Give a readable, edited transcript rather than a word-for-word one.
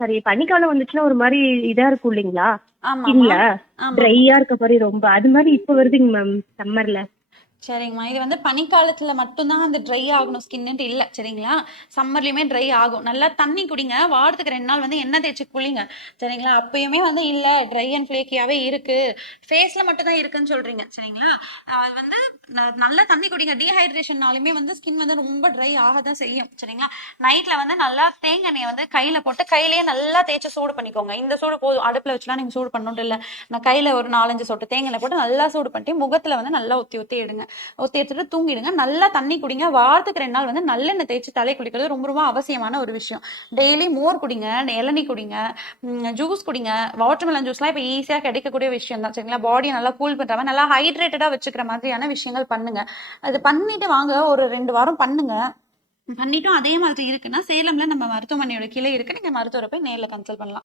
சரி பனிக்காலம் வந்துச்சுன்னா ஒரு மாதிரி இதா இருக்கும் இல்லைங்களா? ஆமாம்மா. ஸ்கின்ல ஆமாம்மா. ட்ரையா இருக்க மாதிரி ரொம்ப அது மாதிரி இப்ப வருதுங்க மேம் சம்மர்ல. சரிங்கம்மா. இது வந்து பனிக்காலத்துல மட்டும் தான் அந்த ட்ரை ஆகணும் ஸ்கின்னுன்ட்டு இல்ல. சரிங்களா? சம்மர்லயுமே ட்ரை ஆகும். நல்லா தண்ணி குடிங்க. வாரத்துக்கு 2 நாள் வந்து எண்ணெய் தேய்ச்சு குளிங்க. சரிங்களா? அப்பயுமே வந்து இல்ல ட்ரை அண்ட் ஃப்ளேக்கியாவே இருக்கு. ஃபேஸ்ல மட்டும் தான் இருக்குன்னு சொல்றீங்க. சரிங்களா? அது வந்து நல்லா தண்ணி குடிங்க. டீஹைட்ரேஷன்னாலுமே வந்து ஸ்கின் வந்து ரொம்ப ட்ரை ஆக தான் செய்யும். சரிங்களா? நைட்ல வந்து நல்லா தேங்காய் எண்ணெய வந்து கையில போட்டு கையிலேயே நல்லா தேய்ச்சு சூடு பண்ணிக்கோங்க. இந்த சூடு போதும். அடுப்புல வச்சுலாம் நீங்க சூடு பண்ணணும்னு இல்ல. நான் கையில ஒரு 4, 5 சொட்டு தேங்காய் எண்ணெய் போட்டு நல்லா சூடு பண்ணிட்டு முகத்துல வந்து நல்லா ஊத்தி ஊத்தி எடுங்க. ஊத்தி எடுத்துட்டு தூங்கிடுங்க. நல்லா தண்ணி குடிங்க. வாரத்துக்கு 2 நாள் வந்து நல்லெண்ணெய் தேய்ச்சு தலை குளிக்கிறது ரொம்ப ரொம்ப அவசியமான ஒரு விஷயம். டெய்லி மோர் குடிங்க, இளநீ குடிங்க, ஜூஸ் குடிங்க. வாட்டர்மெலன் ஜூஸ்லாம் இப்போ ஈஸியா கிடைக்கக்கூடிய விஷயம் தான். சரிங்களா? பாடியை நல்லா கூல் பண்ற மாதிரி நல்லா ஹைட்ரேட்டடா வச்சுக்கிற மாதிரியான விஷயங்கள் பண்ணுங்க. அது பண்ணிட்டு வாங்க ஒரு 2 வாரம் பண்ணுங்க. பண்ணிட்டும் அதே மாதிரி இருக்குன்னா சேலம்ல நம்ம மருத்துவமனையோட கிளை இருக்கு. நீங்க மருத்துவரை போய் நேர்ல கன்சல்ட் பண்ணலாம்.